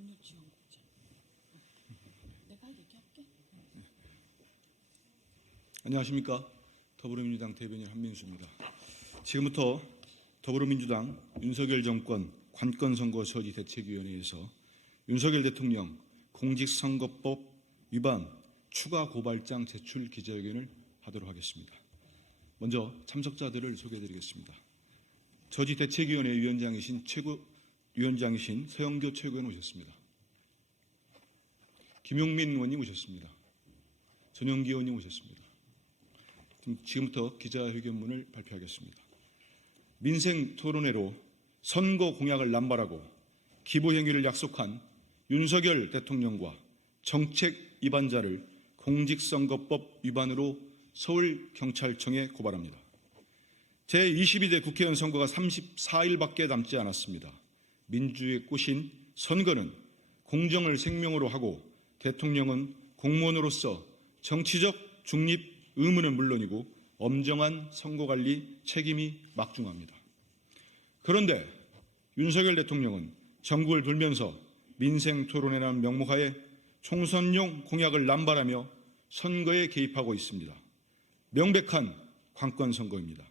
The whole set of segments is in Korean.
경로지원국장. 내가 얘기할게. 안녕하십니까. 더불어민주당 대변인 한민수입니다. 지금부터 더불어민주당 윤석열 정권 관건선거 처리 대책위원회에서 윤석열 대통령 공직선거법 위반 추가 고발장 제출 기자회견을 하도록 하겠습니다. 먼저 참석자들을 소개해드리겠습니다. 저지 대책위원회 위원장이신 서영교 최고위원 오셨습니다. 김용민 의원님 오셨습니다. 전영기 의원님 오셨습니다. 지금부터 기자회견문을 발표하겠습니다. 민생 토론회로 선거 공약을 남발하고 기부 행위를 약속한 윤석열 대통령과 정책 위반자를 공직선거법 위반으로 서울경찰청에 고발합니다. 제22대 국회의원 선거가 34일밖에 남지 않았습니다. 민주의 꽃인 선거는 공정을 생명으로 하고 대통령은 공무원으로서 정치적 중립 의무는 물론이고 엄정한 선거관리 책임이 막중합니다. 그런데 윤석열 대통령은 전국을 돌면서 민생토론회라는 명목하에 총선용 공약을 남발하며 선거에 개입하고 있습니다. 명백한 관건선거입니다.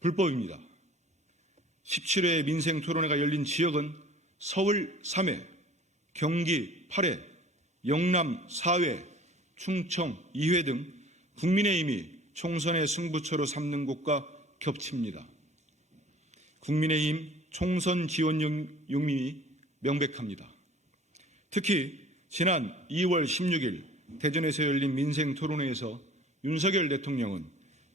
불법입니다. 17회 민생토론회가 열린 지역은 서울 3회, 경기 8회, 영남 4회, 충청 2회 등 국민의힘이 총선의 승부처로 삼는 곳과 겹칩니다. 국민의힘 총선 지원 용인이 명백합니다. 특히 지난 2월 16일 대전에서 열린 민생토론회에서 윤석열 대통령은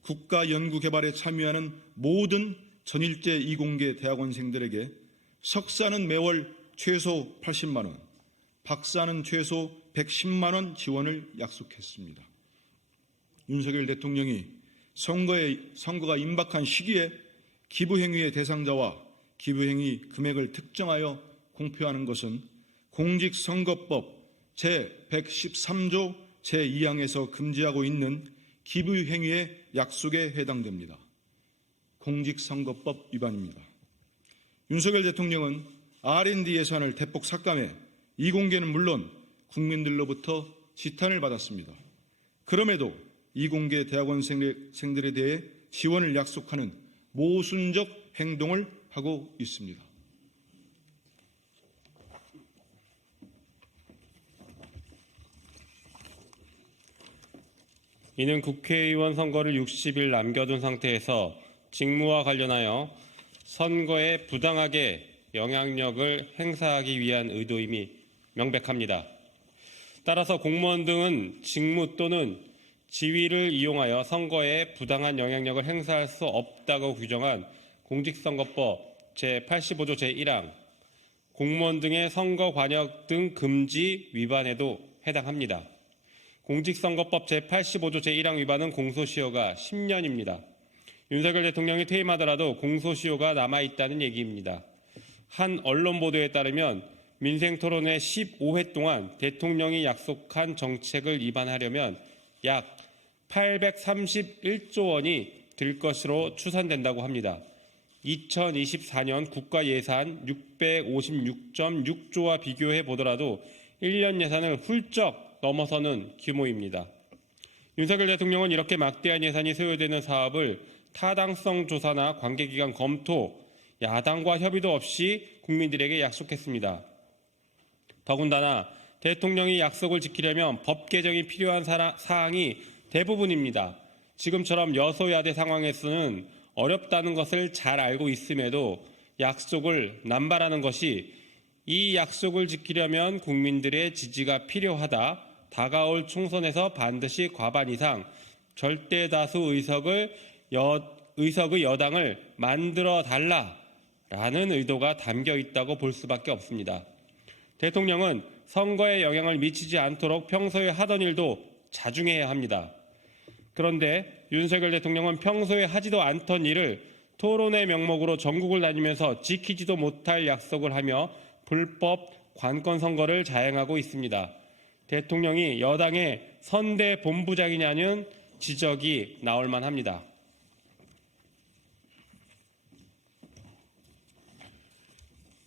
국가연구개발에 참여하는 모든 전일제 이공계 대학원생들에게 석사는 매월 최소 80만 원, 박사는 최소 110만 원 지원을 약속했습니다. 윤석열 대통령이 선거가 임박한 시기에 기부행위의 대상자와 기부행위 금액을 특정하여 공표하는 것은 공직선거법 제113조 제2항에서 금지하고 있는 기부행위의 약속에 해당됩니다. 공직선거법 위반입니다. 윤석열 대통령은 R&D 예산을 대폭 삭감해 이공계는 물론 국민들로부터 지탄을 받았습니다. 그럼에도 이공계 대학원생들에 대해 지원을 약속하는 모순적 행동을 하고 있습니다. 이는 국회의원 선거를 60일 남겨둔 상태에서 직무와 관련하여 선거에 부당하게 영향력을 행사하기 위한 의도임이 명백합니다. 따라서 공무원 등은 직무 또는 지위를 이용하여 선거에 부당한 영향력을 행사할 수 없다고 규정한 공직선거법 제85조 제1항 공무원 등의 선거 관여 등 금지 위반에도 해당합니다. 공직선거법 제85조 제1항 위반은 공소시효가 10년입니다. 윤석열 대통령이 퇴임하더라도 공소시효가 남아있다는 얘기입니다. 한 언론 보도에 따르면 민생토론회 15회 동안 대통령이 약속한 정책을 위반하려면 약 831조 원이 들 것으로 추산된다고 합니다. 2024년 국가예산 656.6조와 비교해 보더라도 1년 예산을 훌쩍 넘어서는 규모입니다. 윤석열 대통령은 이렇게 막대한 예산이 소요되는 사업을 타당성 조사나 관계기관 검토, 야당과 협의도 없이 국민들에게 약속했습니다. 더군다나 대통령이 약속을 지키려면 법 개정이 필요한 사항이 대부분입니다. 지금처럼 여소야대 상황에서는 어렵다는 것을 잘 알고 있음에도 약속을 남발하는 것이 이 약속을 지키려면 국민들의 지지가 필요하다. 다가올 총선에서 반드시 과반 이상 절대 다수 의석의 여당을 만들어 달라라는 의도가 담겨 있다고 볼 수밖에 없습니다. 대통령은 선거에 영향을 미치지 않도록 평소에 하던 일도 자중해야 합니다. 그런데 윤석열 대통령은 평소에 하지도 않던 일을 토론회 명목으로 전국을 다니면서 지키지도 못할 약속을 하며 불법 관건 선거를 자행하고 있습니다. 대통령이 여당의 선대 본부장이냐는 지적이 나올 만합니다.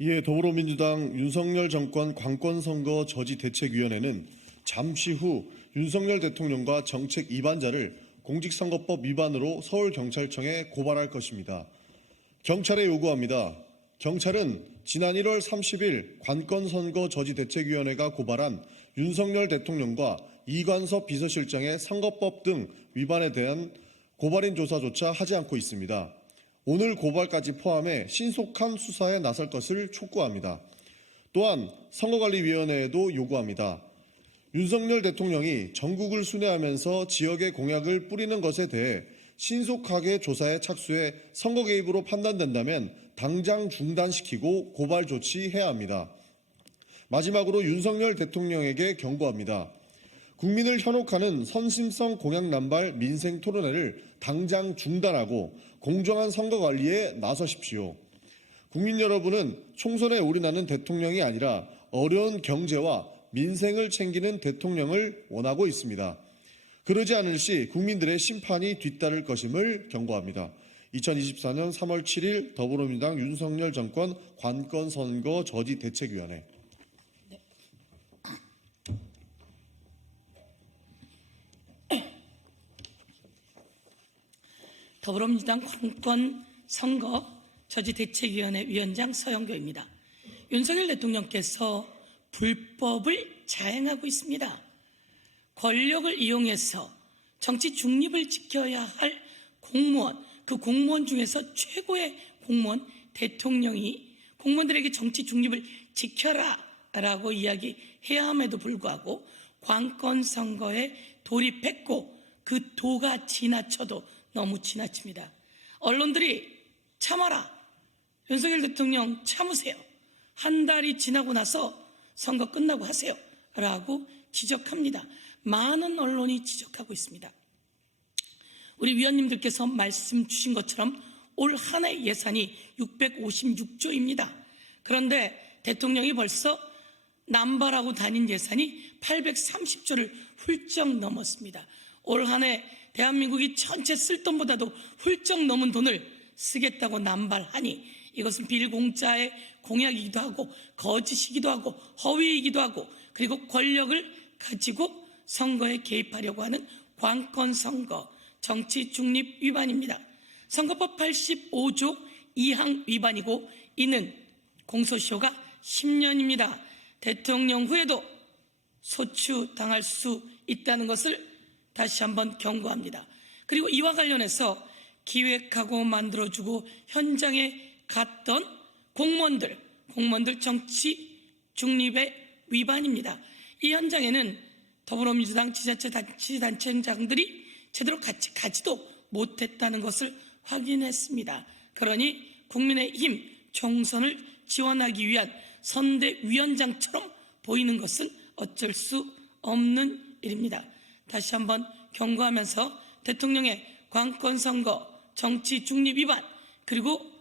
이에 더불어민주당 윤석열 정권 관건선거 저지대책위원회는 잠시 후 윤석열 대통령과 정책 위반자를 공직선거법 위반으로 서울경찰청에 고발할 것입니다. 경찰에 요구합니다. 경찰은 지난 1월 30일 관건선거 저지대책위원회가 고발한 윤석열 대통령과 이관섭 비서실장의 선거법 등 위반에 대한 고발인 조사조차 하지 않고 있습니다. 오늘 고발까지 포함해 신속한 수사에 나설 것을 촉구합니다. 또한 선거관리위원회에도 요구합니다. 윤석열 대통령이 전국을 순회하면서 지역의 공약을 뿌리는 것에 대해 신속하게 조사에 착수해 선거 개입으로 판단된다면 당장 중단시키고 고발 조치해야 합니다. 마지막으로 윤석열 대통령에게 경고합니다. 국민을 현혹하는 선심성 공약 남발 민생 토론회를 당장 중단하고 공정한 선거 관리에 나서십시오. 국민 여러분은 총선에 올인하는 대통령이 아니라 어려운 경제와 민생을 챙기는 대통령을 원하고 있습니다. 그러지 않을 시 국민들의 심판이 뒤따를 것임을 경고합니다. 2024년 3월 7일 더불어민주당 윤석열 정권 관건선거 저지대책위원회. 더불어민주당 관건선거 저지대책위원회 위원장 서영교입니다. 윤석열 대통령께서 불법을 자행하고 있습니다. 권력을 이용해서 정치 중립을 지켜야 할 공무원, 그 공무원 중에서 최고의 공무원 대통령이 공무원들에게 정치 중립을 지켜라라고 이야기해야 함에도 불구하고 관건선거에 돌입했고 그 도가 지나쳐도 너무 지나칩니다. 언론들이 참아라. 윤석열 대통령 참으세요. 한 달이 지나고 나서 선거 끝나고 하세요. 라고 지적합니다. 많은 언론이 지적하고 있습니다. 우리 위원님들께서 말씀 주신 것처럼 올 한 해 예산이 656조입니다. 그런데 대통령이 벌써 남발하고 다닌 예산이 830조를 훌쩍 넘었습니다. 올 한 해 대한민국이 전체 쓸 돈보다도 훌쩍 넘은 돈을 쓰겠다고 남발하니 이것은 빌공짜의 공약이기도 하고 거짓이기도 하고 허위이기도 하고 그리고 권력을 가지고 선거에 개입하려고 하는 관건선거 정치 중립 위반입니다. 선거법 85조 2항 위반이고 이는 공소시효가 10년입니다. 대통령 후에도 소추당할 수 있다는 것을 다시 한번 경고합니다. 그리고 이와 관련해서 기획하고 만들어주고 현장에 갔던 공무원들 정치 중립의 위반입니다. 이 현장에는 더불어민주당 지자체단체장들이 제대로 같이 가지도 못했다는 것을 확인했습니다. 그러니 국민의힘 총선을 지원하기 위한 선대위원장처럼 보이는 것은 어쩔 수 없는 일입니다. 다시 한번 경고하면서 대통령의 관건선거 정치 중립 위반 그리고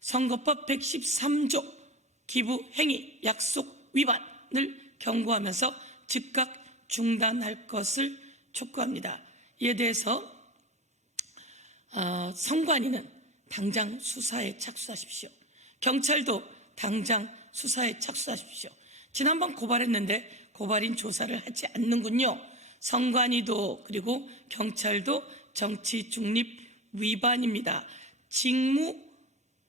선거법 113조 기부행위 약속 위반을 경고하면서 즉각 중단할 것을 촉구합니다. 이에 대해서 선관위는 당장 수사에 착수하십시오. 경찰도 당장 수사에 착수하십시오. 지난번 고발했는데 고발인 조사를 하지 않는군요. 선관위도 그리고 경찰도 정치 중립 위반입니다.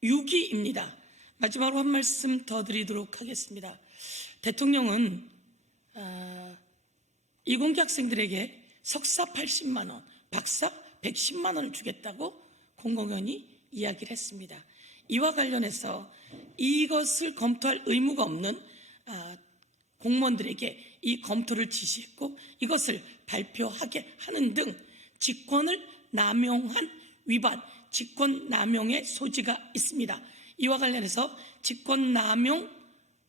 직무유기입니다. 마지막으로 한 말씀 더 드리도록 하겠습니다. 대통령은 이공계 학생들에게 석사 80만 원, 박사 110만 원을 주겠다고 공공연히 이야기를 했습니다. 이와 관련해서 이것을 검토할 의무가 없는 공무원들에게 이 검토를 지시했고 이것을 발표하게 하는 등 직권을 남용한 위반, 직권남용의 소지가 있습니다. 이와 관련해서 직권남용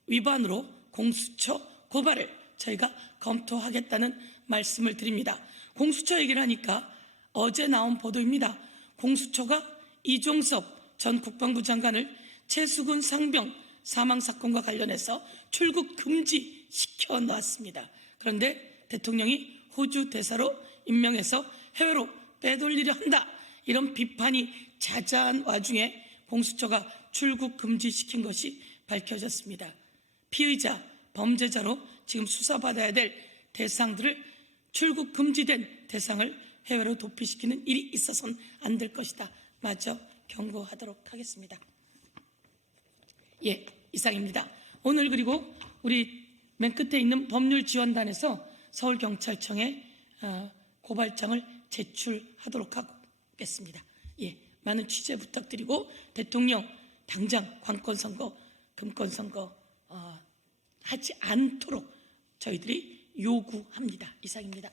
위반으로 공수처 고발을 저희가 검토하겠다는 말씀을 드립니다. 공수처 얘기를 하니까 어제 나온 보도입니다. 공수처가 이종섭 전 국방부 장관을 최수근 상병 사망사건과 관련해서 출국 금지 시켜놨습니다. 그런데 대통령이 호주 대사로 임명해서 해외로 빼돌리려 한다. 이런 비판이 자자한 와중에 공수처가 출국 금지시킨 것이 밝혀졌습니다. 피의자, 범죄자로 지금 수사받아야 될 대상들을 출국 금지된 대상을 해외로 도피시키는 일이 있어서는 안 될 것이다. 마저 경고하도록 하겠습니다. 예, 이상입니다. 오늘 그리고 우리 맨 끝에 있는 법률지원단에서 서울경찰청에 고발장을 제출하도록 하겠습니다. 예, 많은 취재 부탁드리고 대통령 당장 관건선거, 금권선거 하지 않도록 저희들이 요구합니다. 이상입니다.